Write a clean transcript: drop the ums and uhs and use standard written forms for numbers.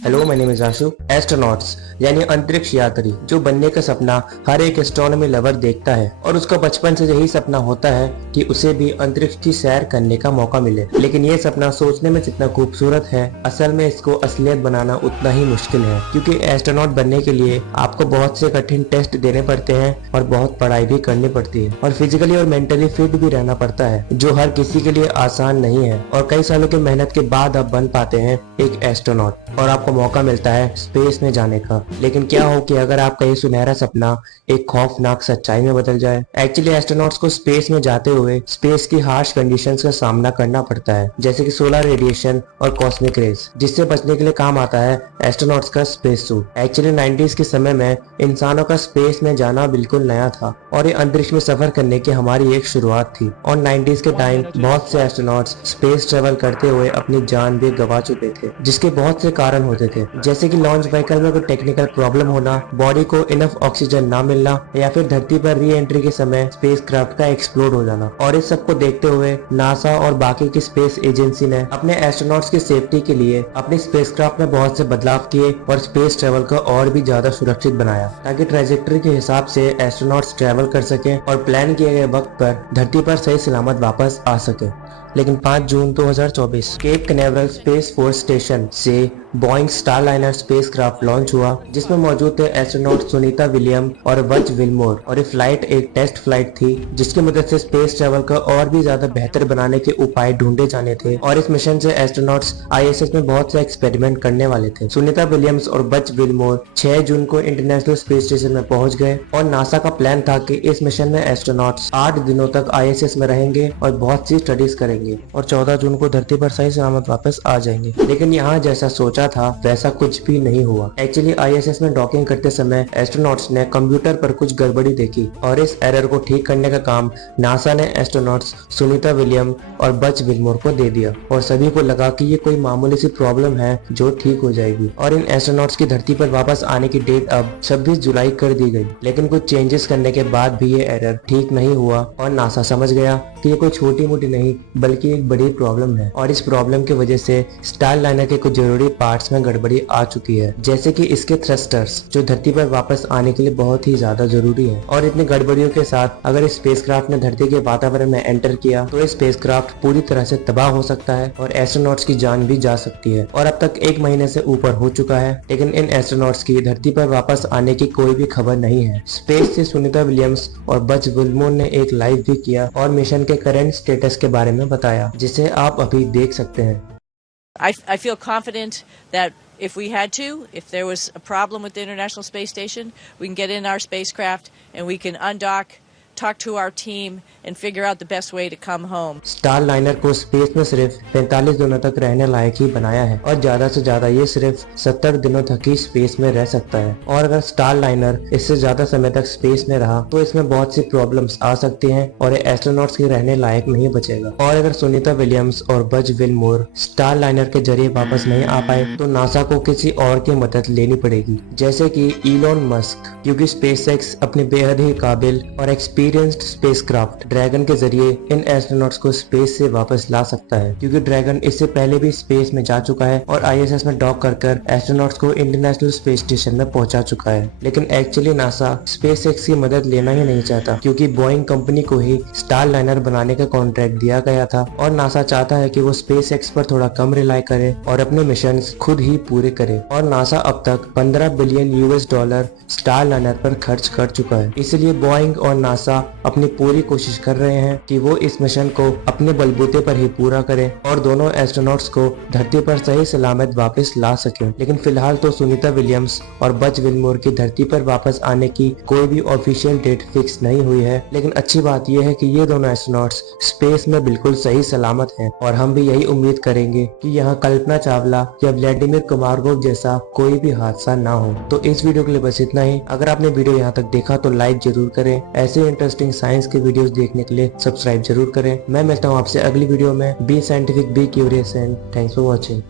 Hello, my name is Ashu. Astronauts यानी अंतरिक्ष यात्री जो बनने का सपना हर एक एस्ट्रोनॉमी लवर देखता है और उसका बचपन से यही सपना होता है कि उसे भी अंतरिक्ष की सैर करने का मौका मिले। लेकिन ये सपना सोचने में जितना खूबसूरत है, असल में इसको असलियत बनाना उतना ही मुश्किल है, क्योंकि एस्ट्रोनॉट बनने के लिए आपको बहुत से कठिन टेस्ट देने पड़ते हैं और बहुत पढ़ाई भी करनी पड़ती है और फिजिकली और मेंटली फिट भी रहना पड़ता है, जो हर किसी के लिए आसान नहीं है। और कई सालों की मेहनत के बाद आप बन पाते हैं एक एस्ट्रोनॉट और आपको मौका मिलता है स्पेस में जाने का। लेकिन क्या हो कि अगर आपका ये सुनहरा सपना एक खौफनाक सच्चाई में बदल जाए। एक्चुअली एस्ट्रोनॉट्स को स्पेस में जाते हुए स्पेस की हार्श कंडीशंस का सामना करना पड़ता है, जैसे कि सोलर रेडिएशन और कॉस्मिक रेज, जिससे बचने के लिए काम आता है एस्ट्रोनॉट्स का स्पेस सूट। एक्चुअली 90s के समय में इंसानों का स्पेस में जाना बिल्कुल नया था और ये अंतरिक्ष में सफर करने की हमारी एक शुरुआत थी। और 90s के टाइम बहुत से एस्ट्रोनॉट्स स्पेस ट्रेवल करते हुए अपनी जान भी गंवा चुके थे, जिसके बहुत से कारण होते थे, जैसे कि लॉन्च व्हीकल में कोई टेक्निकल प्रॉब्लम होना, बॉडी को इनफ ऑक्सीजन ना मिलना, या फिर धरती पर री एंट्री के समय स्पेसक्राफ्ट का एक्सप्लोड हो जाना। और इस सब को देखते हुए नासा और बाकी की स्पेस एजेंसी ने अपने एस्ट्रोनॉट्स की सेफ्टी के लिए अपने स्पेसक्राफ्ट में बहुत से बदलाव किए और स्पेस ट्रेवल को और भी ज्यादा सुरक्षित बनाया, ताकि ट्रेजेक्टरी के हिसाब से एस्ट्रोनॉट्स ट्रेवल कर सके और प्लान किए गए वक्त पर धरती पर सही सलामत वापस आ सके। लेकिन 5 जून 2024 cap Canaveral space force station से बोइंग स्टारलाइनर स्पेसक्राफ्ट लॉन्च हुआ, जिसमें मौजूद थे एस्ट्रोनॉट सुनीता विलियम और बज विलमोर। और ये फ्लाइट एक टेस्ट फ्लाइट थी, जिसकी मदद से स्पेस ट्रेवल को और भी ज्यादा बेहतर बनाने के उपाय ढूंढे जाने थे। और इस मिशन से एस्ट्रोनॉट्स ISS में बहुत से एक्सपेरिमेंट करने वाले थे। सुनीता विलियम्स और बज विलमोर 6 जून को इंटरनेशनल स्पेस स्टेशन में पहुंच गए और नासा का प्लान था कि इस मिशन में एस्ट्रोनॉट्स 8 दिनों तक ISS में रहेंगे और बहुत सी स्टडीज करेंगे और 14 जून को धरती पर सही सलामत वापस आ जाएंगे। लेकिन यहाँ जैसा सोचा था वैसा कुछ भी नहीं हुआ। एक्चुअली ISS में डॉकिंग करते समय एस्ट्रोनॉट्स ने कंप्यूटर पर कुछ गड़बड़ी देखी और इस एरर को ठीक करने का काम नासा ने एस्ट्रोनॉट्स सुनीता विलियम और बज विलमोर को दे दिया और सभी को लगा कि ये कोई मामूली सी प्रॉब्लम है जो ठीक हो जाएगी। और इन एस्ट्रोनॉट्स की धरती पर वापस आने की डेट अब 26 जुलाई कर दी गई। लेकिन कुछ चेंजेस करने के बाद भी ये एरर ठीक नहीं हुआ और नासा समझ गया कि ये कोई छोटी मोटी नहीं बल्कि एक बड़ी प्रॉब्लम है। और इस प्रॉब्लम की वजह से स्टारलाइनर के कुछ जरूरी पार्ट्स में गड़बड़ी आ चुकी है, जैसे कि इसके थ्रस्टर्स, जो धरती पर वापस आने के लिए बहुत ही ज्यादा जरूरी है। और इतनी गड़बड़ियों के साथ अगर इस स्पेसक्राफ्ट ने धरती के वातावरण में एंटर किया तो इस स्पेसक्राफ्ट पूरी तरह से तबाह हो सकता है और एस्ट्रोनॉट्स की जान भी जा सकती है। और अब तक 1 महीने से ऊपर हो चुका है, लेकिन इन एस्ट्रोनॉट्स की धरती पर वापस आने की कोई भी खबर नहीं है। स्पेस से सुनीता विलियम्स और बज विलमोर ने एक लाइव भी किया और मिशन के करंट स्टेटस के बारे में बताया, जिसे आप अभी देख सकते हैं। I feel confident that if we had to, if there was a problem with the International Space Station, we can get in our spacecraft and we can undock, talk to our team and figure out the best way to come home. Starliner को space में सिर्फ 45 दिनों तक रहने लायक ही बनाया है और ज्यादा से ज्यादा ये सिर्फ 70 दिनों तक ही स्पेस में रह सकता है। और अगर स्टारलाइनर इससे ज्यादा समय तक स्पेस में रहा तो इसमें बहुत सी प्रॉब्लम्स आ सकती हैं और ये एस्ट्रोनॉट्स के रहने लायक नहीं बचेगा। और अगर सुनीता विलियम्स और बज विलमोर स्टारलाइनर के जरिए वापस नहीं आ पाए तो नासा को किसी और की मदद लेनी पड़ेगी, जैसे कि इलॉन मस्क, क्योंकि स्पेसएक्स अपने बेहद ही काबिल और एक्सपीरियंस्ड स्पेसक्राफ्ट ड्रैगन के जरिए इन एस्ट्रोनॉट्स को स्पेस से वापस ला सकता है, क्योंकि ड्रैगन इससे पहले भी स्पेस में जा चुका है और ISS में डॉक कर एस्ट्रोनॉट्स को इंटरनेशनल स्पेस स्टेशन में पहुंचा चुका है। लेकिन एक्चुअली नासा स्पेसएक्स की मदद लेना ही नहीं चाहता, क्योंकि बोइंग कंपनी को ही स्टारलाइनर बनाने का कॉन्ट्रैक्ट दिया गया था और नासा चाहता है कि वो स्पेसएक्स पर थोड़ा कम रिलाई करे और अपने मिशन खुद ही पूरे करे। और नासा अब तक $15 बिलियन स्टारलाइनर पर खर्च कर चुका है। इसलिए बोइंग और नासा अपनी पूरी कोशिश कर रहे हैं कि वो इस मिशन को अपने बलबूते पर ही पूरा करें और दोनों एस्ट्रोनॉट्स को धरती पर सही सलामत वापस ला सकें। लेकिन फिलहाल तो सुनीता विलियम्स और बज विलमोर की धरती पर वापस आने की कोई भी ऑफिशियल डेट फिक्स नहीं हुई है। लेकिन अच्छी बात यह है कि ये दोनों एस्ट्रोनॉट्स स्पेस में बिल्कुल सही सलामत हैं और हम भी यही उम्मीद करेंगे कि यहाँ कल्पना चावला या व्लादिमीर कुमारकोव जैसा कोई भी हादसा ना हो। तो इस वीडियो के लिए बस इतना ही। अगर आपने वीडियो यहाँ तक देखा तो लाइक जरूर करें। ऐसे इंटरेस्टिंग साइंस के वीडियोस देखने के लिए सब्सक्राइब जरूर करें। मैं मिलता हूँ आपसे अगली वीडियो में। B scientific, be curious and thanks for watching.